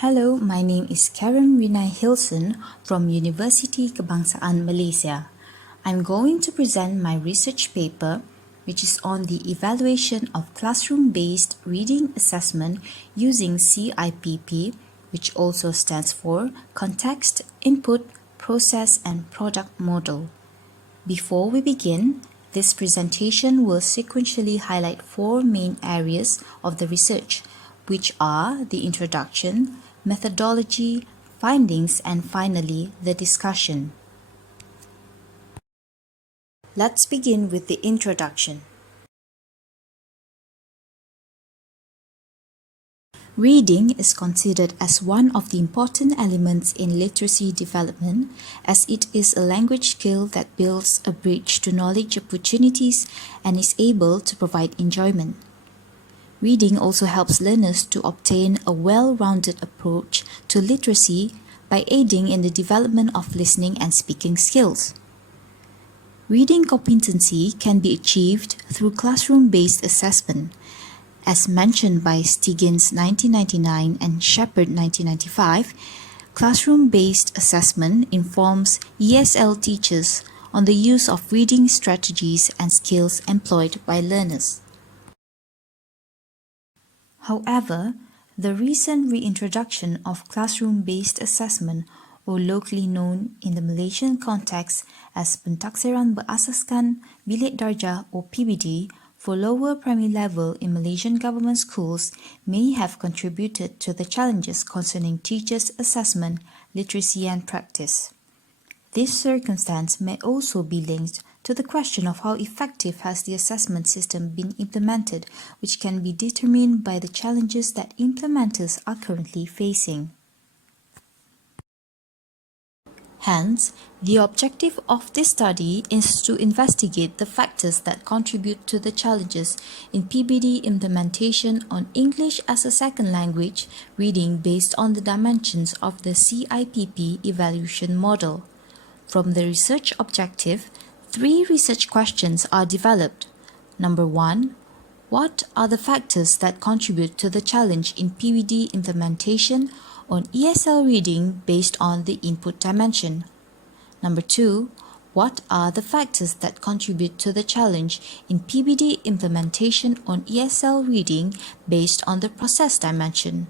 Hello, my name is Reenai Hillson from Universiti Kebangsaan, Malaysia. I'm going to present my research paper, which is on the evaluation of classroom-based reading assessment using CIPP, which also stands for Context, Input, Process and Product Model. Before we begin, this presentation will sequentially highlight four main areas of the research, which are the introduction, methodology, findings, and finally, the discussion. Let's begin with the introduction. Reading is considered as one of the important elements in literacy development, as it is a language skill that builds a bridge to knowledge opportunities and is able to provide enjoyment. Reading also helps learners to obtain a well-rounded approach to literacy by aiding in the development of listening and speaking skills. Reading competency can be achieved through classroom-based assessment, as mentioned by Stiggins 1999 and Shepard 1995. Classroom-based assessment informs ESL teachers on the use of reading strategies and skills employed by learners. However, the recent reintroduction of classroom-based assessment, or locally known in the Malaysian context as Pentaksiran Berasaskan Bilik Darjah or PBD, for lower primary level in Malaysian government schools may have contributed to the challenges concerning teachers' assessment, literacy and practice. This circumstance may also be linked to the question of how effective has the assessment system been implemented, which can be determined by the challenges that implementers are currently facing. Hence, the objective of this study is to investigate the factors that contribute to the challenges in PBD implementation on English as a second language reading based on the dimensions of the CIPP evaluation model. From the research objective, 3 research questions are developed. Number 1. What are the factors that contribute to the challenge in PBD implementation on ESL reading based on the input dimension? Number 2. What are the factors that contribute to the challenge in PBD implementation on ESL reading based on the process dimension?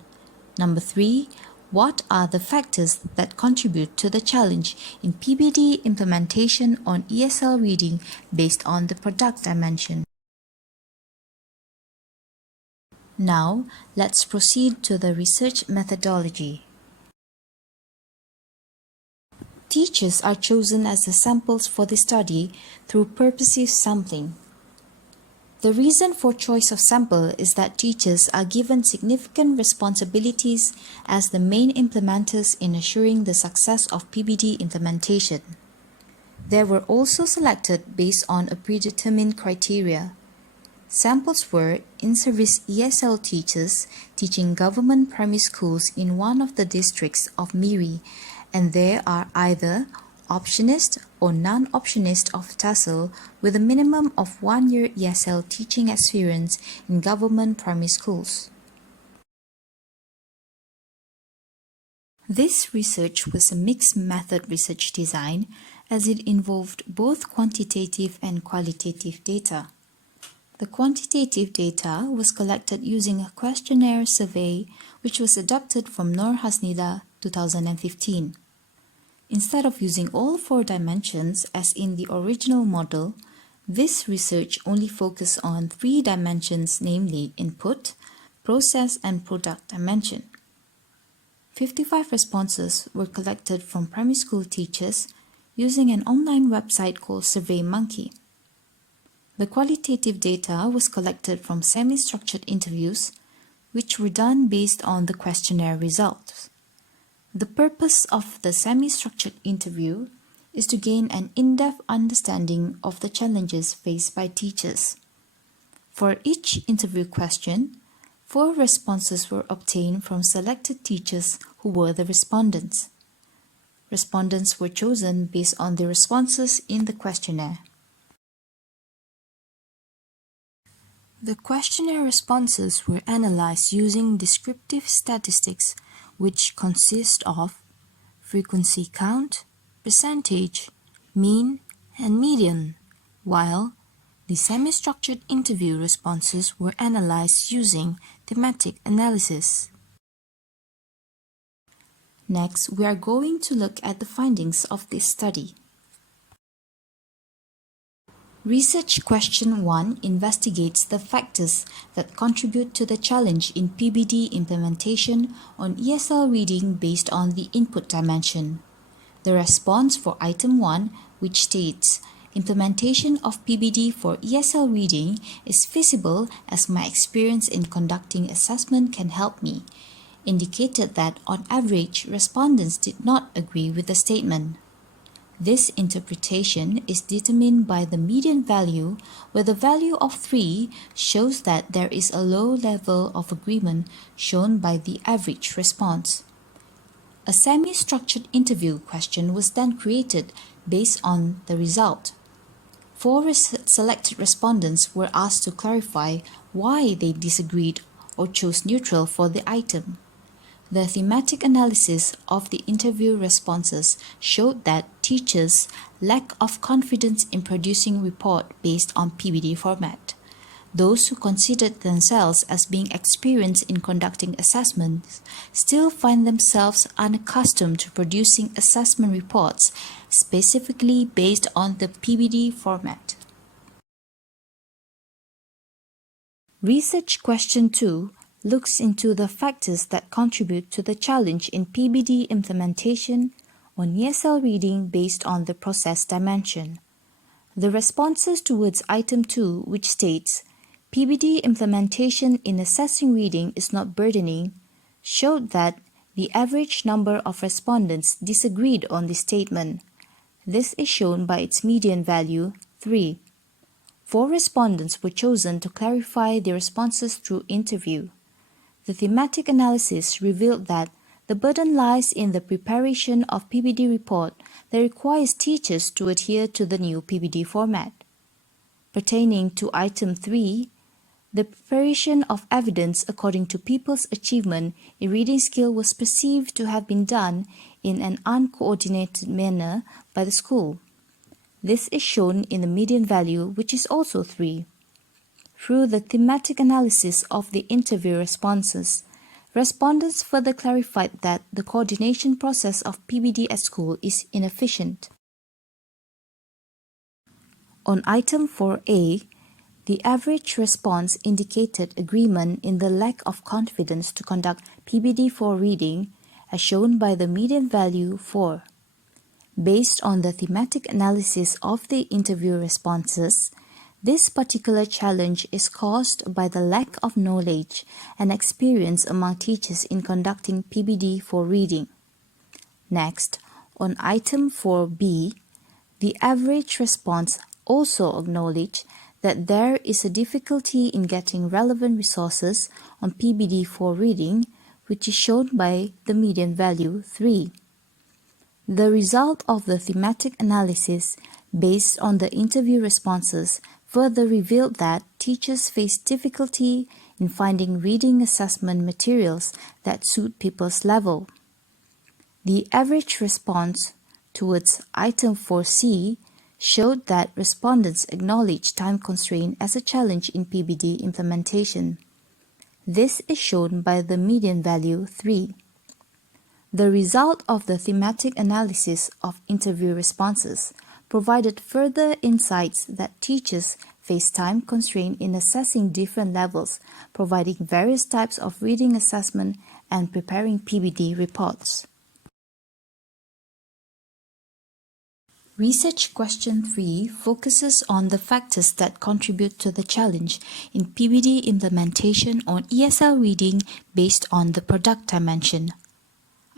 Number 3. What are the factors that contribute to the challenge in PBD implementation on ESL reading based on the product dimension? Now, let's proceed to the research methodology. Teachers are chosen as the samples for the study through purposive sampling. The reason for choice of sample is that teachers are given significant responsibilities as the main implementers in assuring the success of PBD implementation. They were also selected based on a predetermined criteria. Samples were in-service ESL teachers teaching government primary schools in one of the districts of Miri, and they are either optionist or non-optionist of TESOL with a minimum of 1 year ESL teaching experience in government primary schools. This research was a mixed method research design as it involved both quantitative and qualitative data. The quantitative data was collected using a questionnaire survey which was adopted from Nur Hasnida 2015. Instead of using all 4 dimensions as in the original model, this research only focused on 3 dimensions, namely input, process and product dimension. 55 responses were collected from primary school teachers using an online website called SurveyMonkey. The qualitative data was collected from semi-structured interviews, which were done based on the questionnaire results. The purpose of the semi-structured interview is to gain an in-depth understanding of the challenges faced by teachers. For each interview question, 4 responses were obtained from selected teachers who were the respondents. Respondents were chosen based on the responses in the questionnaire. The questionnaire responses were analyzed using descriptive statistics, which consist of frequency count, percentage, mean, and median, while the semi-structured interview responses were analyzed using thematic analysis. Next, we are going to look at the findings of this study. Research question 1 investigates the factors that contribute to the challenge in PBD implementation on ESL reading based on the input dimension. The response for item 1, which states, implementation of PBD for ESL reading is feasible as my experience in conducting assessment can help me, indicated that on average, respondents did not agree with the statement. This interpretation is determined by the median value, where the value of 3 shows that there is a low level of agreement shown by the average response. A semi-structured interview question was then created based on the result. 4 selected respondents were asked to clarify why they disagreed or chose neutral for the item. The thematic analysis of the interview responses showed that teachers lack of confidence in producing report based on PBD format. Those who considered themselves as being experienced in conducting assessments still find themselves unaccustomed to producing assessment reports specifically based on the PBD format. Research question 2 looks into the factors that contribute to the challenge in PBD implementation on ESL reading based on the process dimension. The responses towards item 2, which states, PBD implementation in assessing reading is not burdening, showed that the average number of respondents disagreed on this statement. This is shown by its median value, 3. 4 respondents were chosen to clarify their responses through interview. The thematic analysis revealed that the burden lies in the preparation of PBD report that requires teachers to adhere to the new PBD format. Pertaining to item 3, the preparation of evidence according to people's achievement in reading skill was perceived to have been done in an uncoordinated manner by the school. This is shown in the median value, which is also 3. Through the thematic analysis of the interview responses, respondents further clarified that the coordination process of PBD at school is inefficient. On item 4A, the average response indicated agreement in the lack of confidence to conduct PBD for reading, as shown by the median value 4. Based on the thematic analysis of the interview responses, this particular challenge is caused by the lack of knowledge and experience among teachers in conducting PBD for reading. Next, on item 4B, the average response also acknowledged that there is a difficulty in getting relevant resources on PBD for reading, which is shown by the median value 3. The result of the thematic analysis based on the interview responses further revealed that teachers face difficulty in finding reading assessment materials that suit people's level. The average response towards item 4C showed that respondents acknowledged time constraint as a challenge in PBD implementation. This is shown by the median value 3. The result of the thematic analysis of interview responses provided further insights that teachers face time constraint in assessing different levels, providing various types of reading assessment and preparing PBD reports. Research question 3 focuses on the factors that contribute to the challenge in PBD implementation on ESL reading based on the product dimension.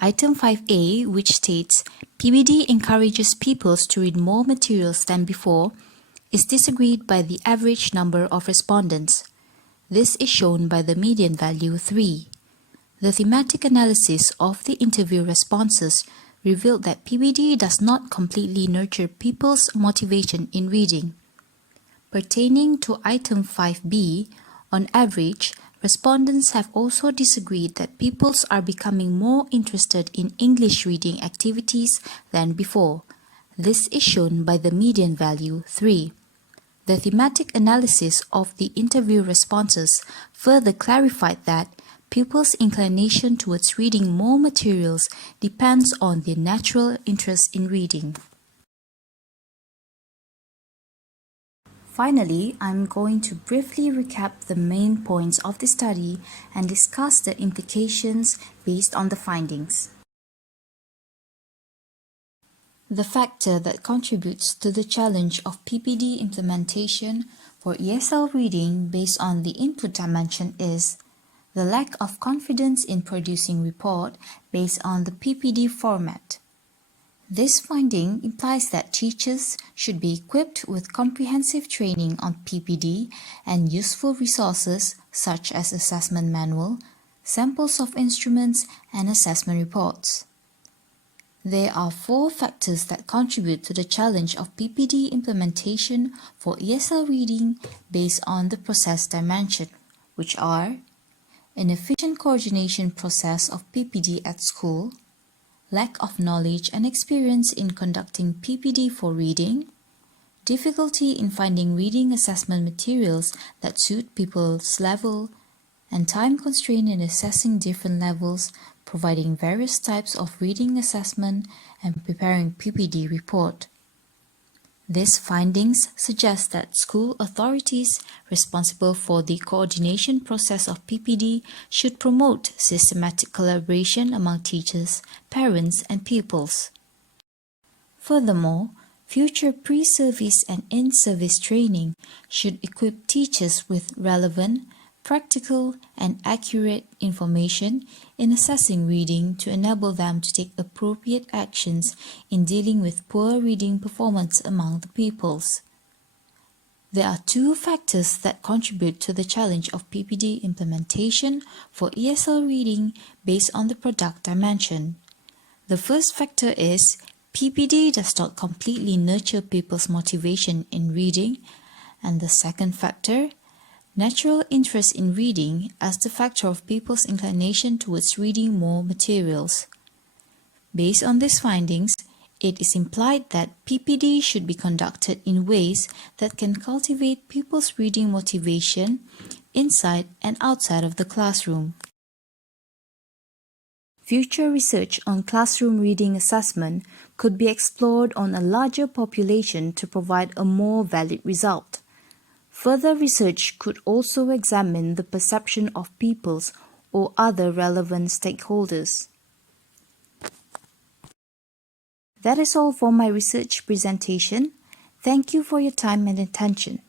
Item 5A, which states PBD encourages pupils to read more materials than before, is disagreed by the average number of respondents. This is shown by the median value 3. The thematic analysis of the interview responses revealed that PBD does not completely nurture people's motivation in reading. Pertaining to item 5B, On average, respondents have also disagreed that pupils are becoming more interested in English reading activities than before. This is shown by the median value 3. The thematic analysis of the interview responses further clarified that pupils' inclination towards reading more materials depends on their natural interest in reading. Finally, I'm going to briefly recap the main points of the study and discuss the implications based on the findings. The factor that contributes to the challenge of PPD implementation for ESL reading based on the input dimension is the lack of confidence in producing report based on the PPD format. This finding implies that teachers should be equipped with comprehensive training on PPD and useful resources such as assessment manual, samples of instruments, and assessment reports. There are 4 factors that contribute to the challenge of PPD implementation for ESL reading based on the process dimension, which are inefficient coordination process of PPD at school, lack of knowledge and experience in conducting PPD for reading, difficulty in finding reading assessment materials that suit people's level, and time constraint in assessing different levels, providing various types of reading assessment and preparing PPD report. These findings suggest that school authorities responsible for the coordination process of PPD should promote systematic collaboration among teachers, parents, and pupils. Furthermore, future pre-service and in-service training should equip teachers with relevant, practical, and accurate information in assessing reading to enable them to take appropriate actions in dealing with poor reading performance among the pupils. There are 2 factors that contribute to the challenge of PPD implementation for ESL reading based on the product dimension. The first factor is PPD does not completely nurture people's motivation in reading, and the second factor, natural interest in reading as the factor of people's inclination towards reading more materials. Based on these findings, it is implied that PPD should be conducted in ways that can cultivate people's reading motivation inside and outside of the classroom. Future research on classroom reading assessment could be explored on a larger population to provide a more valid result. Further research could also examine the perception of pupils or other relevant stakeholders. That is all for my research presentation. Thank you for your time and attention.